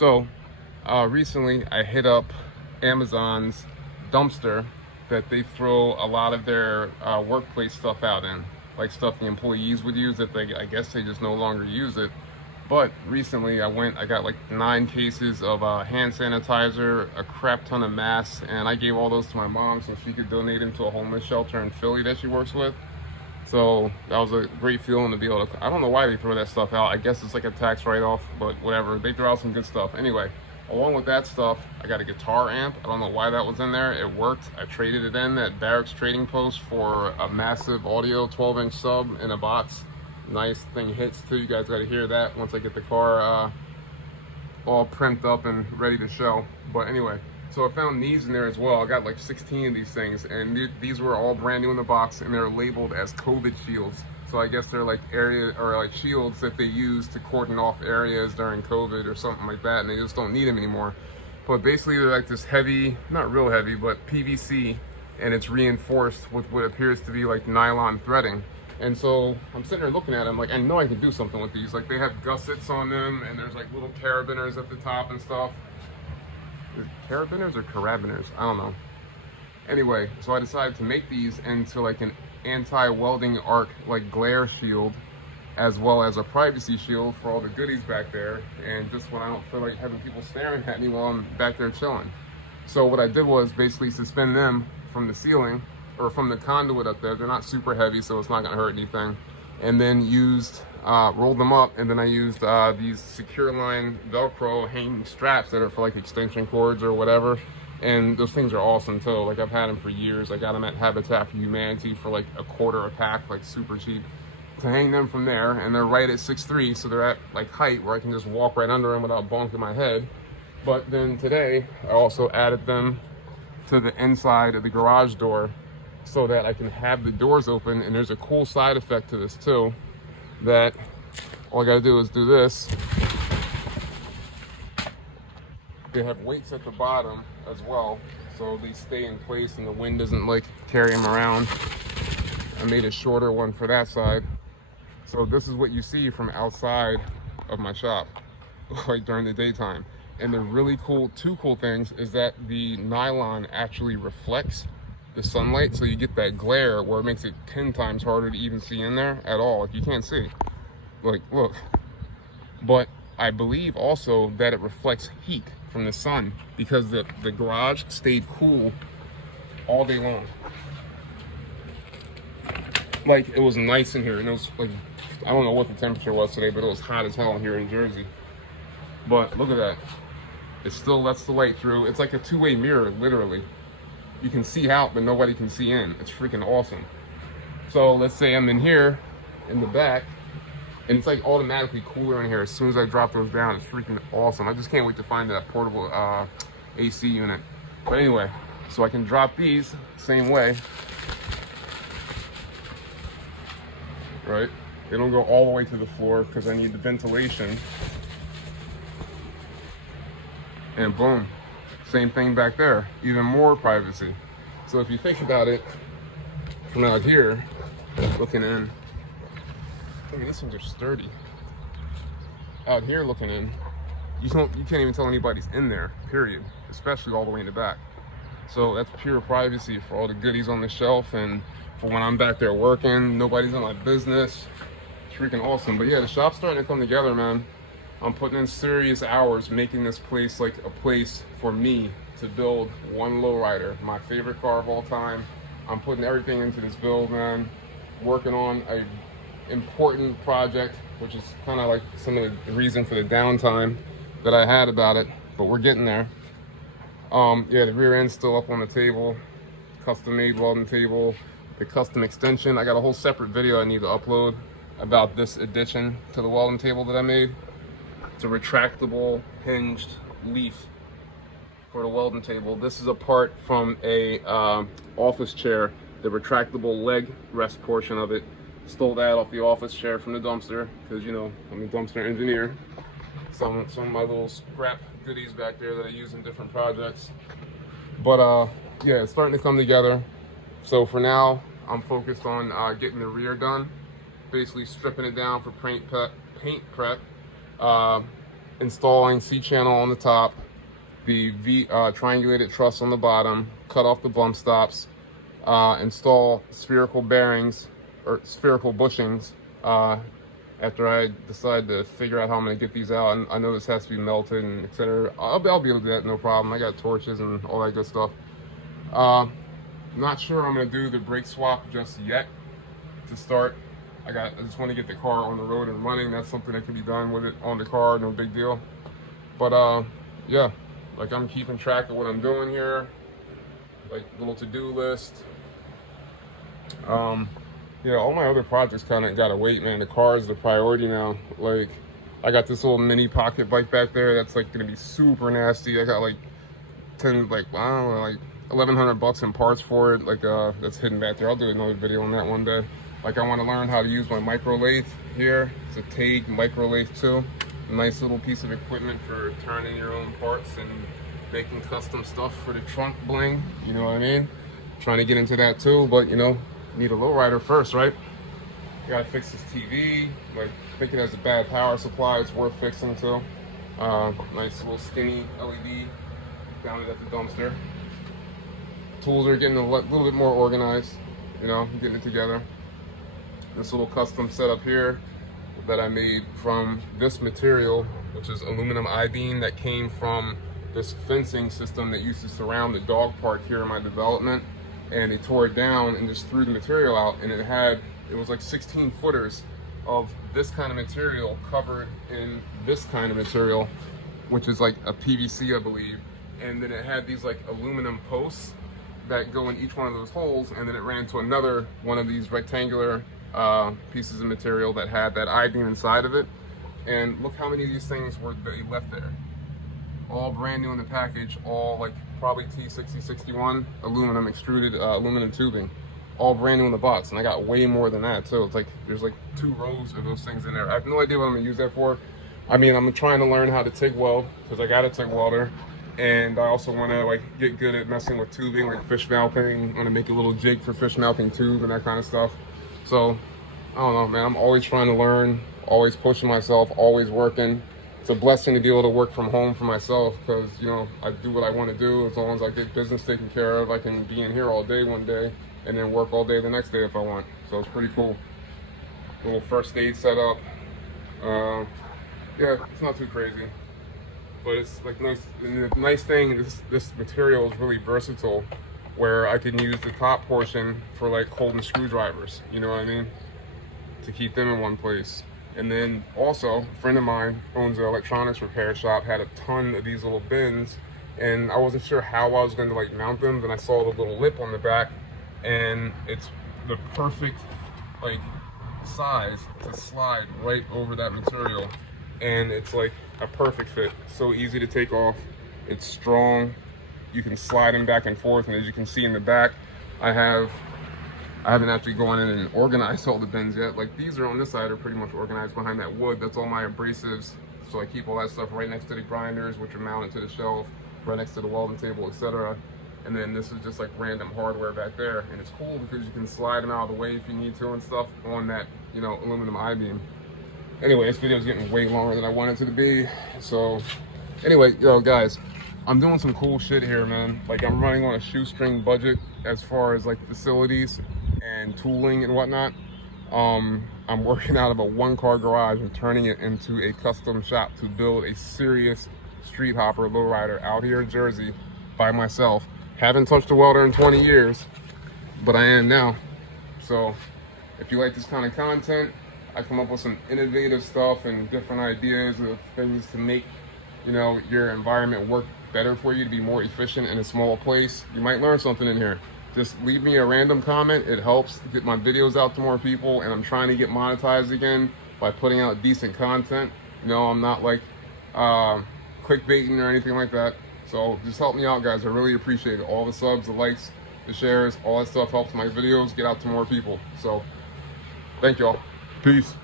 So recently I hit up Amazon's dumpster that they throw a lot of their workplace stuff out in, like stuff the employees would use that I guess they just no longer use it. But recently I got like 9 cases of hand sanitizer, a crap ton of masks, and I gave all those to my mom so she could donate them to a homeless shelter in Philly that she works with. So that was a great feeling to be able to, I don't know why they throw that stuff out. I guess it's like a tax write-off, but whatever. They throw out some good stuff. Anyway, along with that stuff, I got a guitar amp. I don't know why that was in there. It worked. I traded it in at Barracks Trading Post for a massive audio 12-inch sub in a box. Nice thing hits too. You guys got to hear that once I get the car all primed up and ready to show. But anyway, so I found these in there as well. I got like 16 of these things, and these were all brand new in the box, and they're labeled as COVID shields. So I guess they're like area or like shields that they use to cordon off areas during COVID or something like that, and they just don't need them anymore. But basically they're like this heavy, not real heavy, but PVC, and it's reinforced with what appears to be like nylon threading. And so I'm sitting there looking at them like, I know I could do something with these. Like they have gussets on them, and there's like little carabiners at the top and stuff. Carabiners or carabiners? I don't know. Anyway, so I decided to make these into like an anti-welding arc like glare shield, as well as a privacy shield for all the goodies back there, and just when I don't feel like having people staring at me while I'm back there chilling. So what I did was basically suspend them from the ceiling or from the conduit up there. They're not super heavy, so it's not gonna hurt anything. And then rolled them up, and then I used these secure line Velcro hanging straps that are for like extension cords or whatever. And those things are awesome too. Like I've had them for years. I got them at Habitat for Humanity for like $1/4 a pack, like super cheap. To hang them from there, and they're right at 6'3", so they're at like height where I can just walk right under them without bonking my head. But then today, I also added them to the inside of the garage door so that I can have the doors open. And there's a cool side effect to this too, that all I gotta do is do this. They have weights at the bottom as well, so they stay in place and the wind doesn't like carry them around. I made a shorter one for that side. So this is what you see from outside of my shop, like during the daytime. And the really cool, 2 cool things is that the nylon actually reflects the sunlight, so you get that glare where it makes it 10 times harder to even see in there at all. Like you can't see, like look. But I believe also that it reflects heat from the sun, because the garage stayed cool all day long. Like it was nice in here, and it was like, I don't know what the temperature was today, but it was hot as hell here in Jersey. But look at that, it still lets the light through. It's like a 2-way mirror, literally. You can see out, but nobody can see in. It's freaking awesome. So let's say I'm in here in the back, and it's like automatically cooler in here as soon as I drop those down. It's freaking awesome. I just can't wait to find that portable AC unit. But anyway, so I can drop these same way, right? They don't go all the way to the floor because I need the ventilation. And boom, same thing back there, even more privacy. So if you think about it, from out here, looking in, I mean, these ones are sturdy. Out here looking in, you can't even tell anybody's in there, period, especially all the way in the back. So that's pure privacy for all the goodies on the shelf, and for when I'm back there working, nobody's in my business. It's freaking awesome. But yeah, the shop's starting to come together, man. I'm putting in serious hours making this place like a place for me to build one Lowrider, my favorite car of all time. I'm putting everything into this build, man. Working on a important project, which is kind of like some of the reason for the downtime that I had about it, but we're getting there. Yeah, the rear end's still up on the table, custom made welding table, the custom extension. I got a whole separate video I need to upload about this addition to the welding table that I made. It's a retractable hinged leaf for the welding table. This is a part from a office chair, the retractable leg rest portion of it. Stole that off the office chair from the dumpster, because you know I'm a dumpster engineer. Some of my little scrap goodies back there that I use in different projects. But yeah, it's starting to come together. So for now, I'm focused on getting the rear done, basically stripping it down for paint prep, installing C-channel on the top, the triangulated truss on the bottom, cut off the bump stops, install spherical bearings or spherical bushings. After I decide to figure out how I'm gonna get these out, and I know this has to be melted and etc. I'll be able to do that, no problem. I got torches and all that good stuff. Not sure I'm gonna do the brake swap just yet. To start, I just want to get the car on the road and running. That's something that can be done with it on the car, no big deal. But yeah, like I'm keeping track of what I'm doing here, like little to-do list. Yeah, all my other projects kind of gotta wait, man. The car is the priority now. Like, I got this little mini pocket bike back there that's like gonna be super nasty. I got like 10, like, I don't know, like $1,100 in parts for it. Like, that's hidden back there. I'll do another video on that one day. Like, I want to learn how to use my micro lathe here. It's a TAG micro lathe too. A nice little piece of equipment for turning your own parts and making custom stuff for the trunk bling. You know what I mean? Trying to get into that too, but you know, need a lowrider first, right? Gotta fix this TV. Like, I think it has a bad power supply. It's worth fixing too. Nice little skinny LED down at the dumpster. Tools are getting a little bit more organized, you know, getting it together. This little custom setup here that I made from this material, which is aluminum I-beam that came from this fencing system that used to surround the dog park here in my development. And they tore it down and just threw the material out, and it was like 16 footers of this kind of material covered in this kind of material, which is like a PVC, I believe. And then it had these like aluminum posts that go in each one of those holes, and then it ran to another one of these rectangular pieces of material that had that I-beam inside of it. And look how many of these things were they left there. All brand new in the package, all like probably T6061 aluminum extruded aluminum tubing, all brand new in the box. And I got way more than that too. It's like there's like 2 rows of those things in there. I have no idea what I'm gonna use that for. I mean, I'm trying to learn how to TIG weld because I got a TIG welder, and I also want to like get good at messing with tubing, like fish mounting. I'm gonna make a little jig for fish mounting tube and that kind of stuff. So I don't know, man. I'm always trying to learn, always pushing myself, always working. It's a blessing to be able to work from home for myself because, you know, I do what I want to do. As long as I get business taken care of, I can be in here all day one day and then work all day the next day if I want. So it's pretty cool. Little first aid setup. Yeah, it's not too crazy, but it's like nice. And the nice thing is this material is really versatile, where I can use the top portion for like holding screwdrivers. You know what I mean? To keep them in one place. And then also, a friend of mine owns an electronics repair shop, had a ton of these little bins, and I wasn't sure how I was going to like mount them. Then I saw the little lip on the back, and it's the perfect like size to slide right over that material, and it's like a perfect fit. So easy to take off. It's strong. You can slide them back and forth, and as you can see in the back, I haven't actually gone in and organized all the bins yet. Like these are on this side are pretty much organized behind that wood. That's all my abrasives. So I keep all that stuff right next to the grinders, which are mounted to the shelf, right next to the welding table, etc. And then this is just like random hardware back there. And it's cool because you can slide them out of the way if you need to and stuff on that, you know, aluminum I-beam. Anyway, this video is getting way longer than I wanted it to be. So anyway, yo guys, I'm doing some cool shit here, man. Like I'm running on a shoestring budget as far as like facilities and tooling and whatnot. I'm working out of a 1-car garage and turning it into a custom shop to build a serious street hopper lowrider out here in Jersey by myself. Haven't touched a welder in 20 years, but I am now. So if you like this kind of content, I come up with some innovative stuff and different ideas of things to make, you know, your environment work better for you, to be more efficient in a small place. You might learn something in here. Just leave me a random comment. It helps get my videos out to more people, and I'm trying to get monetized again by putting out decent content. You know, I'm not like clickbaiting or anything like that. So just help me out, guys. I really appreciate it. All the subs, the likes, the shares, all that stuff helps my videos get out to more people. So thank y'all. Peace.